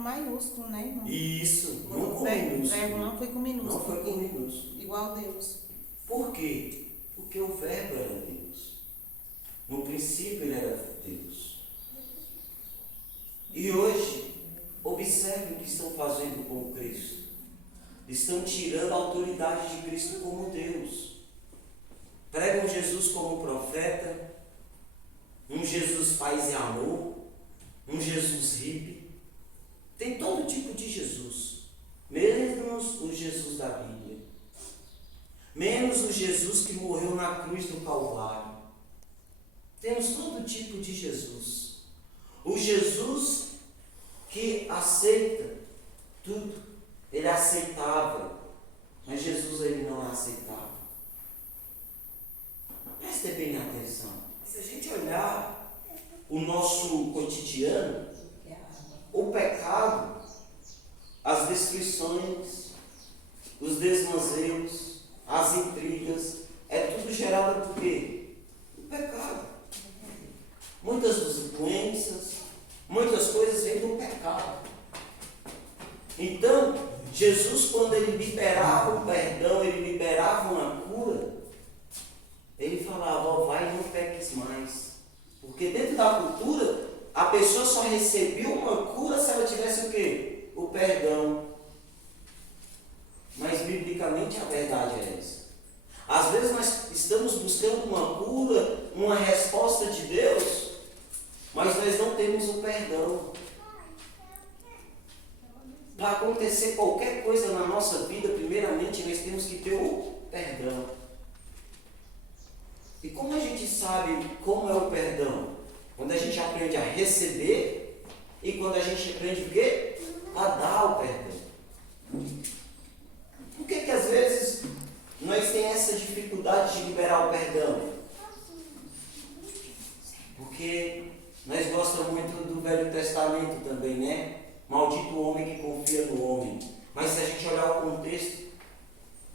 maiúsculo, né, irmão? Isso, não com verbo minúsculo. não foi com minúsculo. Não foi com minúsculo. Igual Deus. Por quê? Porque o verbo era Deus. No princípio ele era Deus. E hoje, observe o que estão fazendo com Cristo. Estão tirando a autoridade de Cristo como Deus. Pregam Jesus como profeta, um Jesus paz e amor, um Jesus hippie. Tem todo tipo de Jesus, menos o Jesus da Bíblia. Menos o Jesus que morreu na cruz do Calvário. Temos todo tipo de Jesus. O Jesus que aceita tudo. Ele é aceitável. Mas Jesus ele não é aceitável. Preste bem atenção. Se a gente olhar o nosso cotidiano, o pecado, as destruições, os desmanzeios, as intrigas, é tudo gerado por quê? O pecado. Muitas das doenças, muitas coisas vêm do pecado. Então, Jesus, quando ele liberava o perdão, ele liberava uma cura, ele falava, ó, vai e não peques mais. Porque dentro da cultura, a pessoa só recebia uma cura se ela tivesse o quê? O perdão. Mas, biblicamente, a verdade é essa. Às vezes nós estamos buscando uma cura, uma resposta de Deus, mas nós não temos o perdão. Para acontecer qualquer coisa na nossa vida, primeiramente nós temos que ter o perdão. E como a gente sabe como é o perdão? Quando a gente aprende a receber e quando a gente aprende o quê? A dar o perdão. Por que às vezes nós temos essa dificuldade de liberar o perdão? Porque nós gostamos muito do Velho Testamento também, né? Maldito o homem que confia no homem. Mas se a gente olhar o contexto,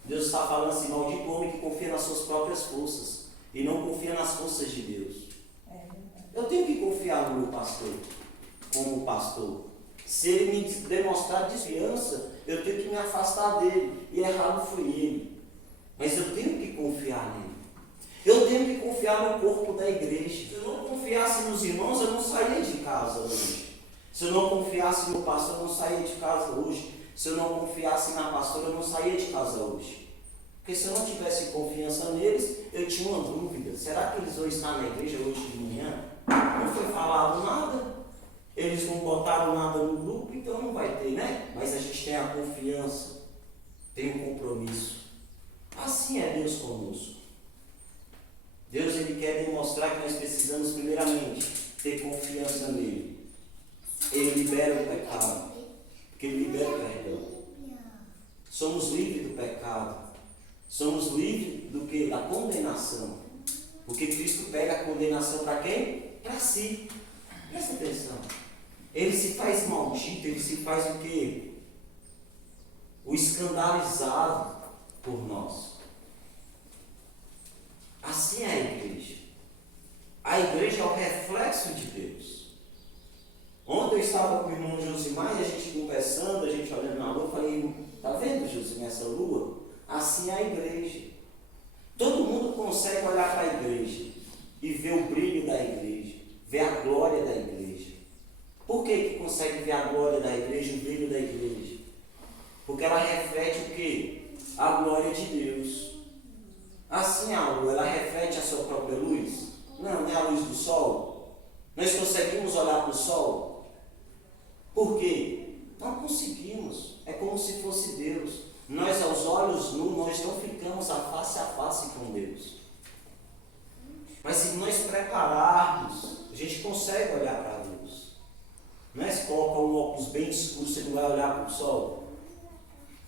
Deus está falando assim, maldito o homem que confia nas suas próprias forças e não confia nas forças de Deus. Eu tenho que confiar no meu pastor, como pastor. Se ele me demonstrar desfiança, eu tenho que me afastar dele. E errado foi ele. Mas eu tenho que confiar nele. Eu tenho que confiar no corpo da igreja. Se eu não confiasse nos irmãos, eu não saía de casa hoje. Se eu não confiasse no pastor, eu não saía de casa hoje. Se eu não confiasse na pastora, eu não saía de casa hoje. Porque se eu não tivesse confiança neles, eu tinha uma dúvida. Será que eles vão estar na igreja hoje de manhã? Não foi falado nada. Eles não botaram nada no grupo, então não vai ter, né? Mas a gente tem a confiança, tem o compromisso. Assim é Deus conosco. Deus ele quer demonstrar que nós precisamos primeiramente ter confiança nele. Ele libera o pecado, porque ele libera o perdão. Somos livres do pecado. Somos livres do que? Da condenação. Porque Cristo pega a condenação para quem? Para si. Presta atenção. Ele se faz maldito, ele se faz o quê? O escandalizado por nós. Assim é a igreja. A igreja é o reflexo de Deus. Ontem eu estava com o irmão Josimar e a gente conversando, a gente olhando na lua, eu falei, tá vendo, Josimar, essa lua? Assim é a igreja. Todo mundo consegue olhar para a igreja e ver o brilho da igreja, ver a glória da igreja. Por que consegue ver a glória da igreja, o brilho da igreja? Porque ela reflete o quê? A glória de Deus. Assim a lua, ela reflete a sua própria luz? Não é a luz do sol. Nós conseguimos olhar para o sol? Por quê? Não conseguimos. É como se fosse Deus. Nós, aos olhos nus, nós não ficamos a face com Deus. Mas se nós prepararmos, a gente consegue olhar para Deus. Não é se coloca um óculos bem escuro, você não vai olhar para o sol.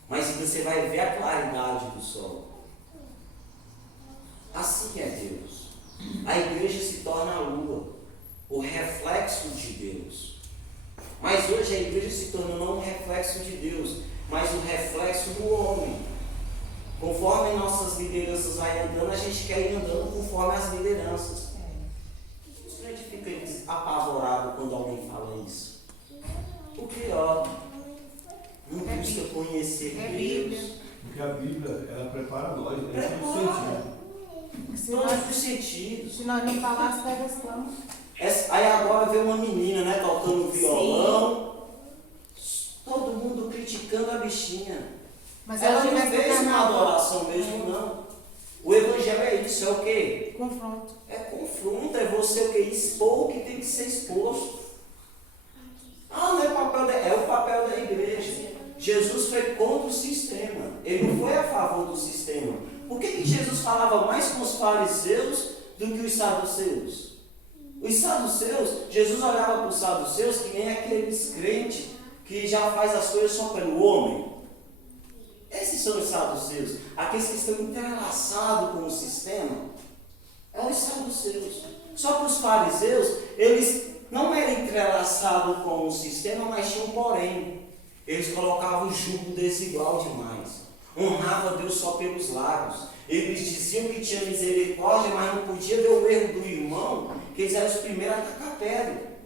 Mas você vai ver a claridade do sol. Assim é Deus. A igreja se torna a lua, o reflexo de Deus. Mas hoje a igreja se torna não um reflexo de Deus, mas um reflexo do homem. Conforme nossas lideranças vai andando, a gente quer ir andando conforme as lideranças. Os crentes ficam apavorados quando alguém fala isso. Porque, ó, conhecer É Deus. Bíblia. Porque a Bíblia, ela prepara nós, né? Em todo sentido. Todos os sentidos. Se nós não falar, as pedras clamam. Aí agora vê uma menina, né, tocando violão. Todo mundo criticando a bichinha. Mas ela ela não tivesse fez uma carnaval. adoração mesmo, não. O evangelho é isso, é o quê? Confronto. É confronto, é você o quê? Expor o que tem que ser exposto. Ah, não é papel é o papel da igreja. Jesus foi contra o sistema. Ele não foi a favor do sistema. Por que Jesus falava mais com os fariseus do que os saduceus? Os saduceus, Jesus olhava para os saduceus que nem aqueles crentes que já faz as coisas só pelo homem. Esses são os saduceus. Aqueles que estão entrelaçados com o sistema. É os saduceus. Só que os fariseus, eles não eram entrelaçados com o sistema, mas tinham um porém. Eles colocavam o jugo desigual demais. Honravam Deus só pelos lábios. Eles diziam que tinha misericórdia, mas não podia ver o erro do irmão, que eles eram os primeiros a tacar pedra.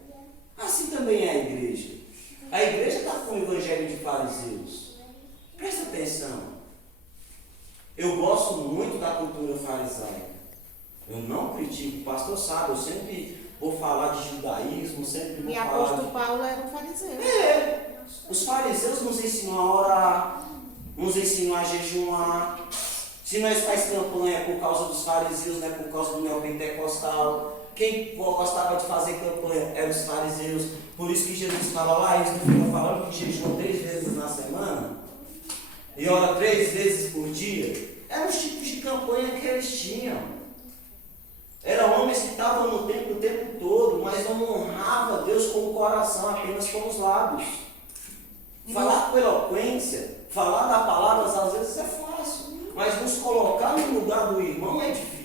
Assim também é a igreja. A igreja está com o evangelho de fariseus. Presta atenção. Eu gosto muito da cultura farisaica. Eu não critico, o pastor sabe, eu sempre vou falar de judaísmo, sempre vou E falar apóstolo Paulo era um fariseu. Os fariseus nos ensinam a orar, nos ensinam a jejuar. Se nós fazemos campanha é por causa dos fariseus, não é por causa do neopentecostal. Quem gostava de fazer campanha eram os fariseus. Por isso que Jesus fala lá, eles não ficam falando que jejuam 3 vezes na semana e ora 3 vezes por dia. Eram os tipos de campanha que eles tinham. Eram homens que estavam no templo o tempo todo, mas não honravam Deus com o coração, apenas com os lábios. Falar com eloquência, falar da palavra às vezes é fácil, mas nos colocar no lugar do irmão é difícil.